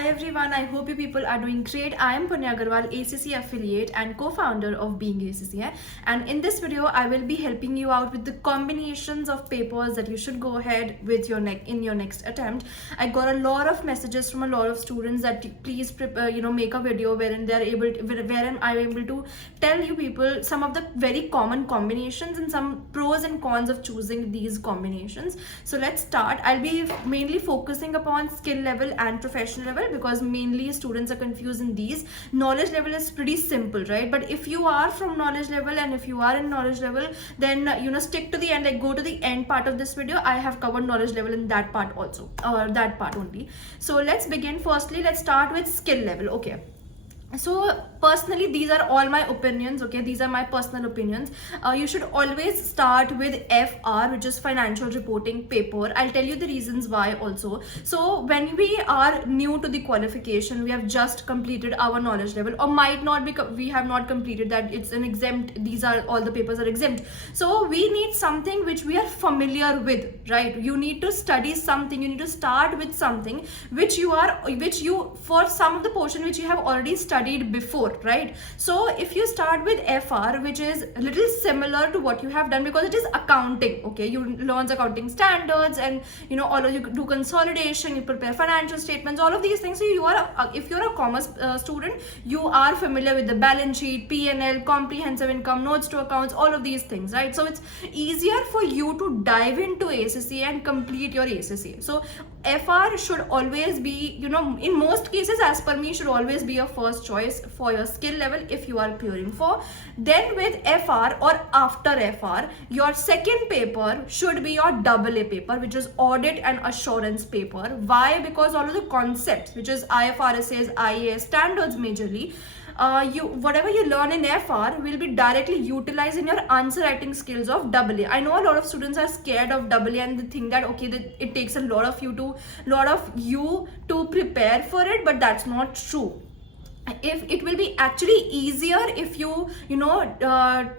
Hi everyone, I hope you people are doing great. I am Punya Aggarwal, ACCA affiliate and co-founder of Being ACCA, and in this video I will be helping you out with the combinations of papers that you should go ahead with your next attempt. I got a lot of messages from a lot of students that please prepare, make a video wherein I'm able to tell you people some of the very common combinations and some pros and cons of choosing these combinations. So let's start. I'll be mainly focusing upon skill level and professional level because mainly students are confused in these. Knowledge level is pretty simple, right? But if you are from knowledge level and if you are in knowledge level, then stick to the end, like go to the end part of this video. I have covered knowledge level in that part also, or that part only. So let's begin. Firstly, let's start with skill level. Okay, so personally these are all my opinions. Okay, these are my personal opinions. You should always start with FR, which is financial reporting paper. I'll tell you the reasons why also. So when we are new to the qualification, we have just completed our knowledge level, or might not be, we have not completed that, it's an exempt, these are all the papers are exempt. So we need something which we are familiar with, right? You need to study something, you need to start with something which you for some of the portion which you have already studied before, right? So if you start with FR, which is a little similar to what you have done because it is accounting. Okay, you learn accounting standards, and all of you do consolidation, you prepare financial statements, all of these things. So you are if you're a commerce student, you are familiar with the balance sheet, P&L, comprehensive income, notes to accounts, all of these things, right? So it's easier for you to dive into ACCA and complete your ACCA. So FR should always be, in most cases, as per me, should always be your first choice for your skill level if you are appearing for. Then with FR or after FR, your second paper should be your AA paper, which is audit and assurance paper. Why? Because all of the concepts, which is IFRS, IAS standards majorly, whatever you learn in FR will be directly utilized in your answer writing skills of AA. I know a lot of students are scared of AA and they think that okay, that it takes a lot of you to prepare for it, but that's not true. If it will be actually easier if you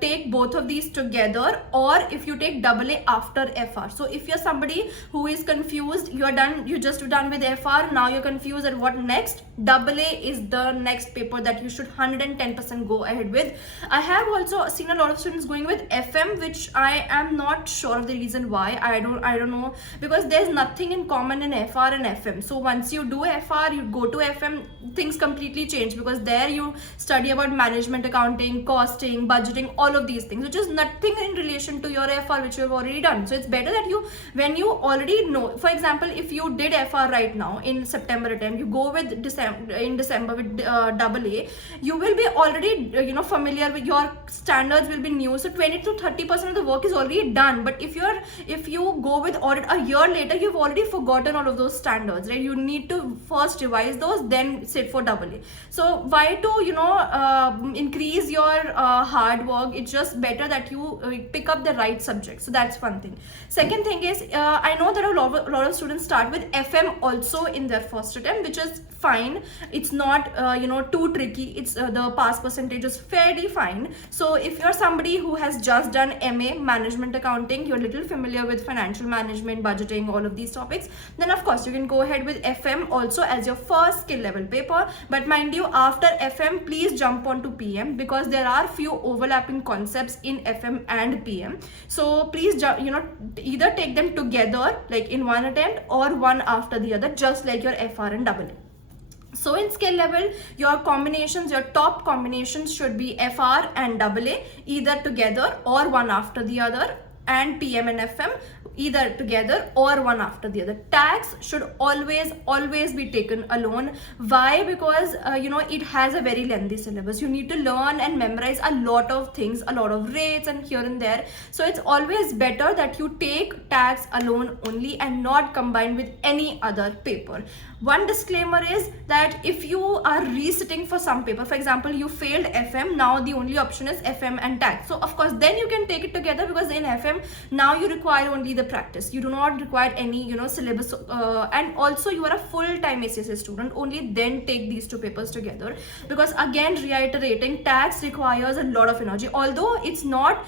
take both of these together, or if you take AA after FR. So if you're somebody who is confused, you're just done with FR, now you're confused at what next, AA is the next paper that you should 110% go ahead with. I have also seen a lot of students going with FM, which I am not sure of the reason why. I don't know, because there's nothing in common in FR and FM. So once you do FR, you go to FM, things completely change, because there you study about management accounting, costing, budgeting, all of these things, which is nothing in relation to your FR which you have already done. So it's better that when you already know, for example, if you did FR right now in September attempt, you go with December with AA, you will be already familiar with, your standards will be new, so 20 to 30% of the work is already done. But if you go with audit a year later, you've already forgotten all of those standards, right? You need to first revise those, then sit for AA. So why to increase your hard work? It's just better that you pick up the right subject. So that's one thing. Second thing is, I know there are a lot of students start with FM also in their first attempt, which is fine. It's not too tricky. It's the pass percentage is fairly fine. So if you're somebody who has just done MA management accounting, you're a little familiar with financial management, budgeting, all of these topics, then of course you can go ahead with FM also as your first skill level paper. But mind you, after FM, please jump on to PM, because there are few overlapping concepts in FM and PM. So please either take them together, like in one attempt, or one after the other, just like your FR and AA. So in skill level, your top combinations should be FR and AA, either together or one after the other, and PM and FM either together or one after the other. Tax should always be taken alone. Why? Because it has a very lengthy syllabus. You need to learn and memorize a lot of things, a lot of rates and here and there. So it's always better that you take tax alone only and not combined with any other paper. One disclaimer is that if you are resitting for some paper, for example, you failed FM, now the only option is FM and tax. So of course then you can take it together, because in FM now you require only the the practice. You do not require any, syllabus, and also you are a full-time ACCA student, only then take these two papers together, because again, reiterating, tax requires a lot of energy. Although it's not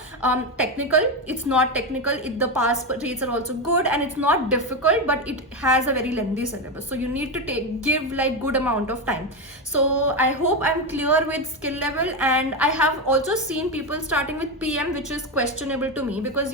technical, the pass rates are also good, and it's not difficult, but it has a very lengthy syllabus, so you need to give like good amount of time. So I hope I'm clear with skill level. And I have also seen people starting with PM, which is questionable to me, because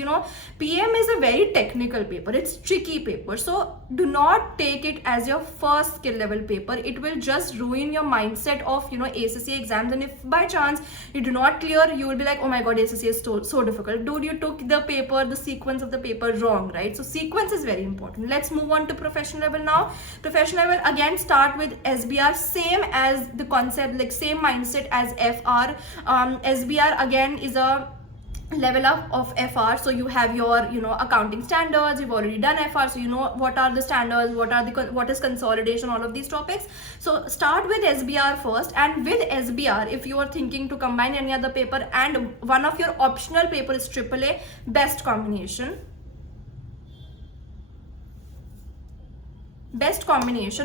PM is a very technical paper, it's tricky paper, so do not take it as your first skill level paper. It will just ruin your mindset of ACCA exams, and if by chance you do not clear, you will be like, oh my god, ACCA is so difficult. Dude, you took the paper, the sequence of the paper wrong, right? So sequence is very important. Let's move on to professional level now. Professional level, again, start with SBR, same as the concept, like same mindset as FR. SBR again is a level up of FR, so you have your accounting standards, you've already done FR, so you know what are the standards, what is consolidation, all of these topics. So start with SBR first, and with SBR, if you are thinking to combine any other paper and one of your optional paper is AAA, best combination,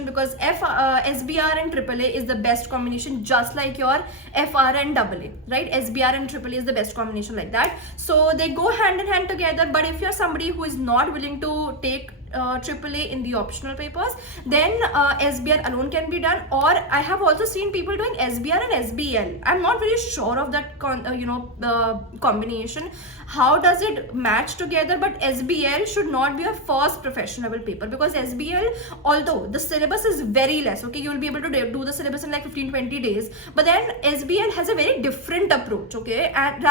because SBR and AAA is the best combination, just like your FR and AA, right? SBR and AAA is the best combination, like that. So they go hand in hand together. But if you're somebody who is not willing to take AAA in the optional papers, then SBR alone can be done. Or I have also seen people doing SBR and SBL. I'm not very sure of that combination. How does it match together? But SBL should not be a first professional level paper, because SBL, although the syllabus is very less, okay, you will be able to do the syllabus in like 15-20 days, but then SBL has a very different approach, okay, and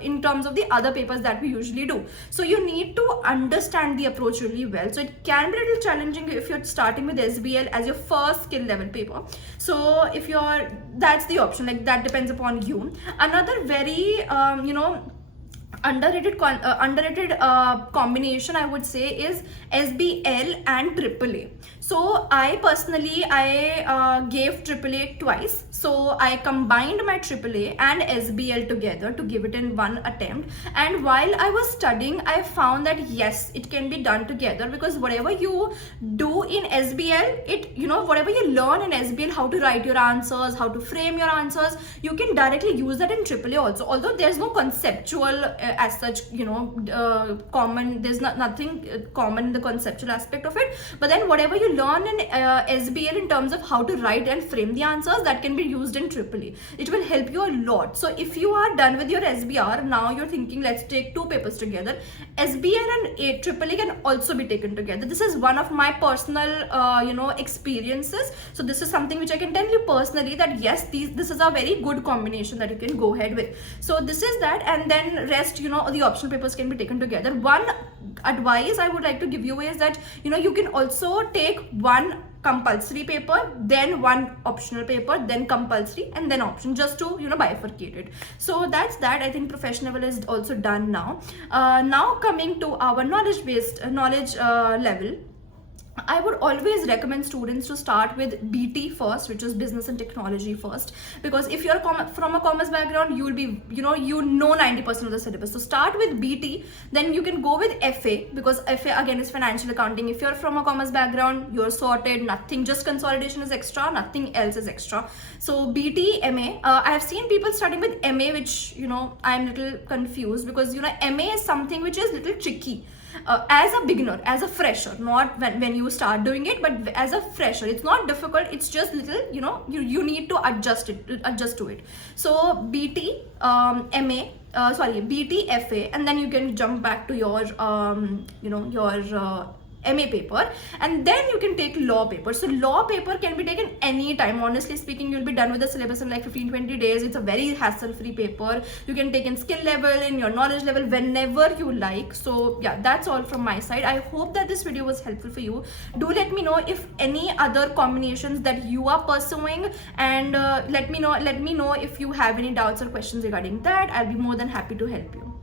in terms of the other papers that we usually do. So you need to understand the approach really well. So it can be a little challenging if you're starting with SBL as your first skill level paper. So if that's the option, like that depends upon you. Another very underrated combination, I would say, is SBL and AAA. So I personally gave AAA twice. So I combined my AAA and SBL together to give it in one attempt. And while I was studying, I found that yes, it can be done together, because whatever you do in SBL, whatever you learn in SBL, how to write your answers, how to frame your answers, you can directly use that in AAA also. Although there's no conceptual as such, common, there's nothing common in the conceptual aspect of it. But then whatever you learn in SBL in terms of how to write and frame the answers, that can be used in AAA. It will help you a lot. So if you are done with your SBR, now you're thinking, let's take two papers together. SBL and AAA can also be taken together. This is one of my personal, experiences. So this is something which I can tell you personally, that yes, this is a very good combination that you can go ahead with. So this is that, and then rest, the optional papers can be taken together. One advice I would like to give you is that, you can also take one compulsory paper, then one optional paper, then compulsory, and then option, just to bifurcate it. So that's that. I think professional level is also done now. Now coming to our knowledge level, I would always recommend students to start with BT first, which is business and technology first, because if you're from a commerce background, you will be, 90% of the syllabus. So start with BT, then you can go with FA, because FA again is financial accounting. If you're from a commerce background, you're sorted, nothing, just consolidation is extra, nothing else is extra. So BT, MA, I have seen people starting with MA, which, I'm a little confused, because, MA is something which is a little tricky. As a beginner, as a fresher, not when you start doing it, but as a fresher, it's not difficult, it's just little, you need to adjust to it. So BT, BT, FA, and then you can jump back to your MA paper, and then you can take law paper. So law paper can be taken anytime. Honestly speaking, you'll be done with the syllabus in like 15-20 days. It's a very hassle-free paper. You can take in skill level, in your knowledge level, whenever you like. So yeah, that's all from my side. I hope that this video was helpful for you. Do let me know if any other combinations that you are pursuing, and let me know if you have any doubts or questions regarding that. I'll be more than happy to help you.